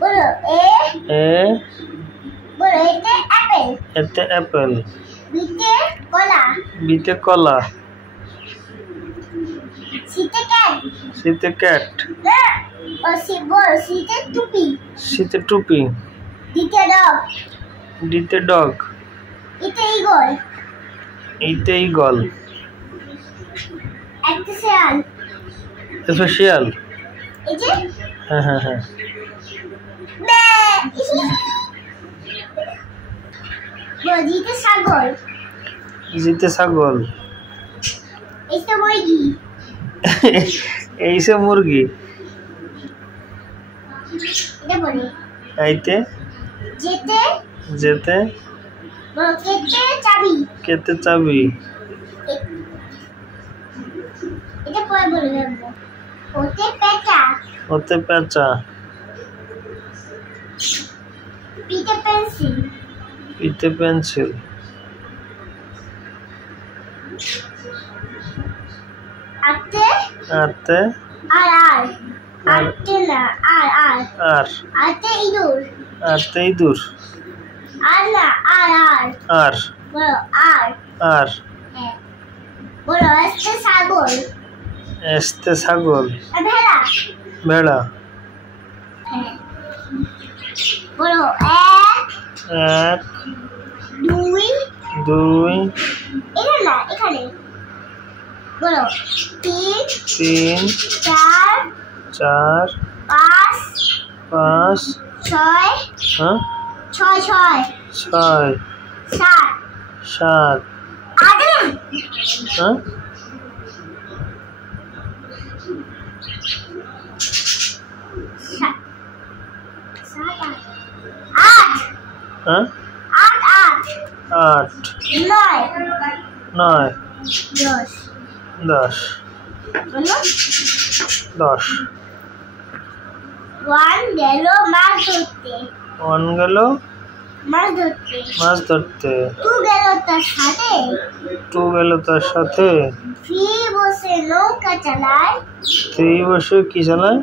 बोलो ए बोलो एते एप्पल बीते कला सीते कैट सीते टूपी डीते डॉग इते ईगल इसमें शियाल हाँ हाँ हाँ जीते सागल ऐसे मुर्गी आइते जेते केते चाबी होते पेचा पीते पेंसिल आते आते इधर आर एस्ते सागल भेड़ा एक दुई तीन चार पाँच हाँ छः सात हाँ हाँ आठ नौ दस वन गेलो माछ धरते टू गेलो तार साथे थ्री बसे की चालाय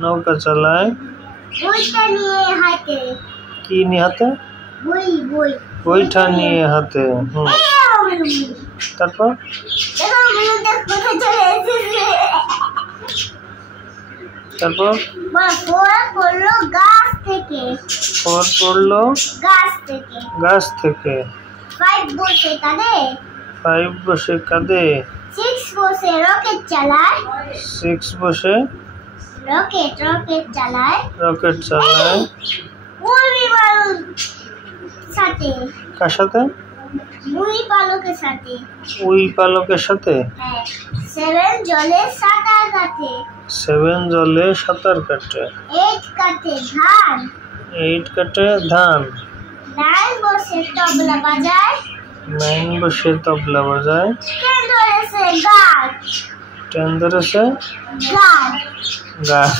नौका चालाय की निये हाथे বইটা নিয়ে হাতে তারপর ফোর পড়লো গাছ থেকে ফাইভ বসে কাঁদে সিক্স বসে রকেট চালায় কার সাথে উই পালকের সাথে সেভেন জলে সাঁতার কাটে এইট কাটে ধান নাইন বসে তবলা বাজায় টেন ধরেছে গাছ